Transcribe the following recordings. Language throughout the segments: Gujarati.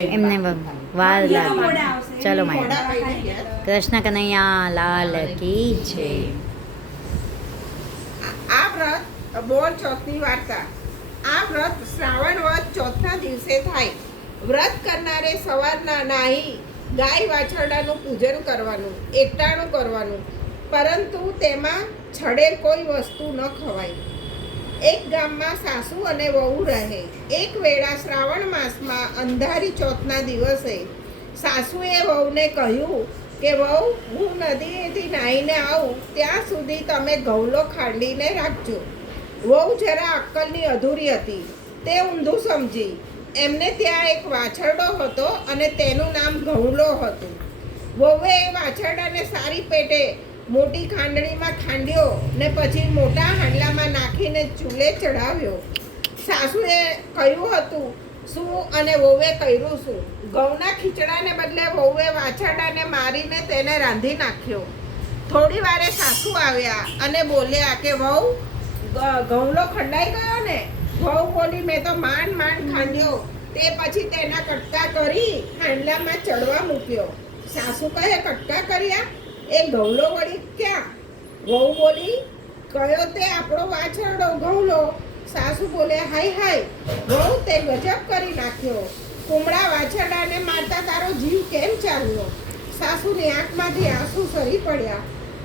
એમને વાર લાગે. ચલો માય. કૃષ્ણ કનૈયા લાલ કી છે આ વ્રત બોર ચોથની વાર્તા. આ વ્રત શ્રાવણ વદ ચોથના દિવસે થાય. વ્રત કરનારે સવારના નાહી ગાય વાછરડાનું પૂજન કરવાનું એકટાણું કરવાનું. પરંતુ તેમાં છડેલ કોઈ વસ્તુ ન ખવાય. એક ગામમાં સાસુ અને વહુ રહે. એક વેળા શ્રાવણ માસમાં અંધારી ચોથના દિવસે સાસુએ વહુને કહ્યું કે, વહુ, હું નદીએથી નાહીને આવું, ત્યાં સુધી તમે ઘઉલો ખાંડીને રાખજો. વહુ જરા અક્કલની અધૂરી હતી. તે ઊંધું સમજી. એમને ત્યાં એક વાછરડો હતો અને તેનું નામ ઘઉલો હતું. વહુએ એ વાછરડાને સારી પેટે મોટી ખાંડણીમાં ખાંડ્યો ને પછી મોટા હાંડલામાં નાખીને ચૂલે ચડાવ્યો સાસુએ કહ્યું હતું, શું અને વહુએ કર્યું શું? ઘઉંના ખીચડાને બદલે વહુએ વાછરડાને મારીને તેને રાંધી નાખ્યો. થોડી વારે સાસુ આવ્યા અને બોલ્યા કે, વહુ ઘઉંલો ખંડાઈ ગયો ને? વહુ બોલી, મેં તો માંડ માંડ ખાંડ્યો. તે પછી તેના કટકા કરી હાંડલામાં ચડવા મૂક્યો. સાસુ કહે, કટકા કર્યા? એ ઘઉંલો વળી ક્યાં? વહુ બોલી, કયો તે આપણો વાછરડો? ઘઉંલો સાસુ બોલે, હાય હાય, વહુ તે ગજબ કરી નાખ્યો. કુમળા વાછરડાને મારતા તારો જીવ કેમ ચાલ્યો? સાસુની આંખમાંથી આંસુ સરી પડ્યા.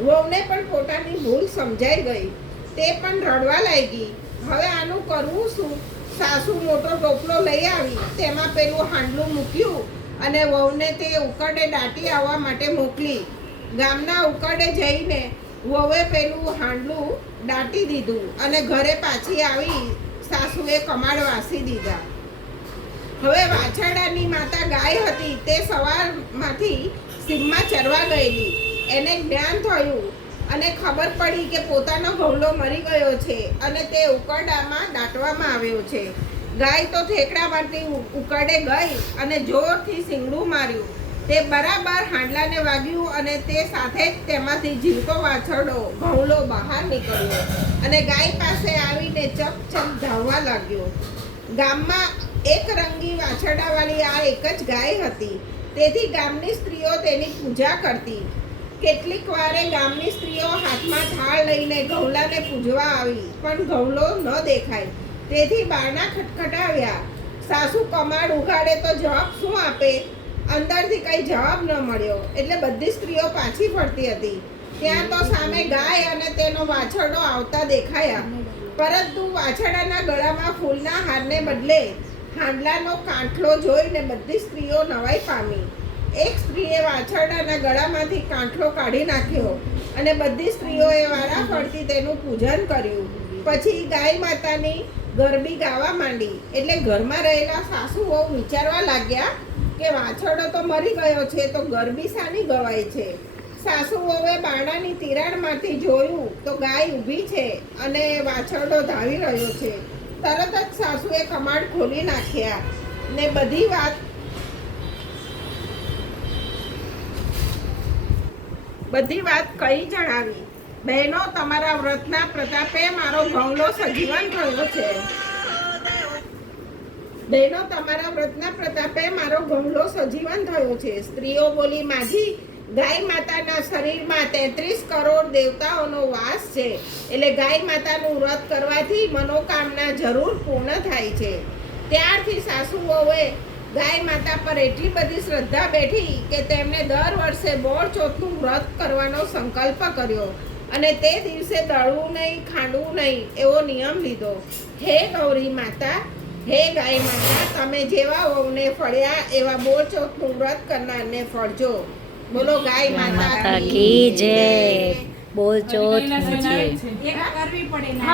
વહુને પણ પોતાની ભૂલ સમજાઈ ગઈ. તે પણ રડવા લાગી. હવે આનું કરવું શું? સાસુ મોટો ટોપલો લઈ આવી. તેમાં પેલું હાંડલું મૂક્યું અને વહુને તે ઉકરડે દાટી આવવા માટે મોકલી. ગામના ઉકરડે જઈને વહુએ પેલું હાંડલું દાટી દીધું અને ઘરે પાછી આવી સાસુએ કમાડ વાસી દીધા. હવે વાછરડાની માતા ગાય હતી તે સવારમાંથી સીમમાં ચરવા ગયેલી. એને જ્ઞાન થયું અને ખબર પડી કે પોતાનો ઘઉલો મરી ગયો છે અને તે ઉકરડામાં દાટવામાં આવ્યો છે. ગાય તો ઠેકડા ઉ- ઉકરડે ગઈ અને જોરથી સિંગડું માર્યું. તે બરાબર હાંડલાને વાગ્યું અને તે સાથે જ તેમાંથી જીવતો વાછરડો, ઘઉલો બહાર નીકળ્યો અને ગાય પાસે આવીને ચપ ચપ ધાવવા લાગ્યો. ગામમાં એક રંગી વાછરડાવાળી આ એક જ ગાય હતી. તેથી ગામની સ્ત્રીઓ તેની પૂજા કરતી. કેટલીક વારે ગામની સ્ત્રીઓ હાથમાં થાળ લઈને ઘઉલાને પૂજવા આવી, પણ ઘઉલો ન દેખાય. તેથી બારણા ખટખટાવ્યા. સાસુ કમાડ ઉગાડે તો જવાબ શું આપે? અંદરથી કઈ જવાબ ન મળ્યો. એટલે બધી સ્ત્રીઓ પાછી ફરતી હતી. ત્યાં તો સામે ગાય અને તેનો વાછરડો આવતા દેખાયા. પરંતુ વાછરડાના ગળામાં ફૂલના હારને બદલે હાંડલાનો કાંઠલો જોઈને બધી સ્ત્રીઓ નવાઈ પામી. એક સ્ત્રીએ વાછરડાના ગળામાંથી કાંઠલો કાઢી નાખ્યો અને બધી સ્ત્રીઓએ વારાફરતી તેનું પૂજન કર્યું. પછી ગાય માતાની ગરબી ગાવા માંડી. એટલે ઘરમાં રહેલા સાસુઓ વિચારવા લાગ્યા કે વાછરડો તો મરી ગયો છે, તો ગરબી સાની ગવાય છે? સાસુ વહુએ બાણાની તિરાડમાંથી જોયું, તો ગાય ઊભી છે અને વાછરડો ધાવી રહ્યો છે. તરત જ સાસુએ કમાડ ખોલી નાખ્યા ને બધી વાત બધી વાત કઈ જણાવી. બહેનો, તમારા વ્રતના પ્રતાપે મારો ઘઉલો સજીવન થયો છે. બહેનો, તમારા વ્રતના પ્રતાપે મારો ગમલો સજીવન થયો છે. સ્ત્રીઓ બોલી, માજી, ગાય માતાના શરીરમાં તેત્રીસ કરોડ દેવતાઓનો વાસ છે. એટલે ગાય માતાનું વ્રત કરવાથી મનોકામના જરૂર પૂર્ણ થાય છે. ત્યારથી સાસુઓએ ગાય માતા પર એટલી બધી શ્રદ્ધા બેઠી કે તેમણે દર વર્ષે બોળ ચોથનું વ્રત કરવાનો સંકલ્પ કર્યો અને તે દિવસે દળવું નહીં, ખાંડવું નહીં એવો નિયમ લીધો. હે ગૌરી માતા હે ગાય માતા તમે જેવા વહુને ફળ્યા એવા બોળ ચોથનું વ્રત કરનારને ફળજો. બોલો ગાય માતા માતા કી જય. બોલ ચોથ